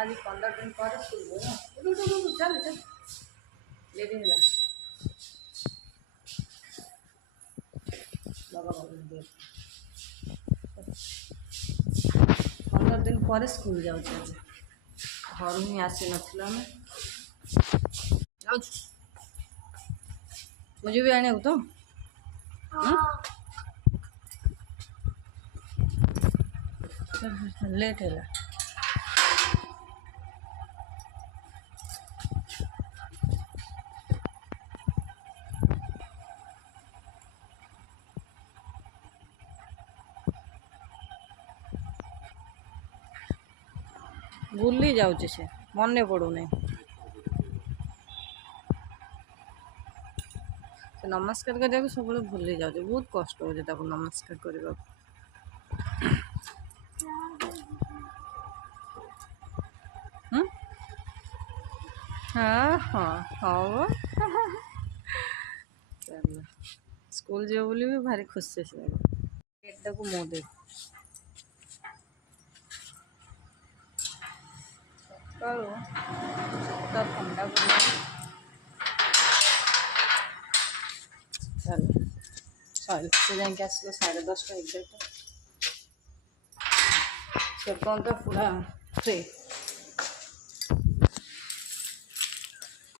आज 15 दिन पर स्कूल गयो चल चल लेडी है बाबा 15 दिन पर स्कूल जाऊँ घर ही आसी ना मुझे भी आने तो लेट है भूली जाऊँ से मन पड़ूना नमस्कार करने सब भूली जाऊँ बहुत कष्ट हो नमस्कार करने हाँ हाँ हाँ चलो स्कूल जो बोली भी भारी खुशी से पेट को मुँह दे ठंडा चलो साढ़े से जाके आसलो 10:30 एग्जैक्ट से तो पूरा फ्री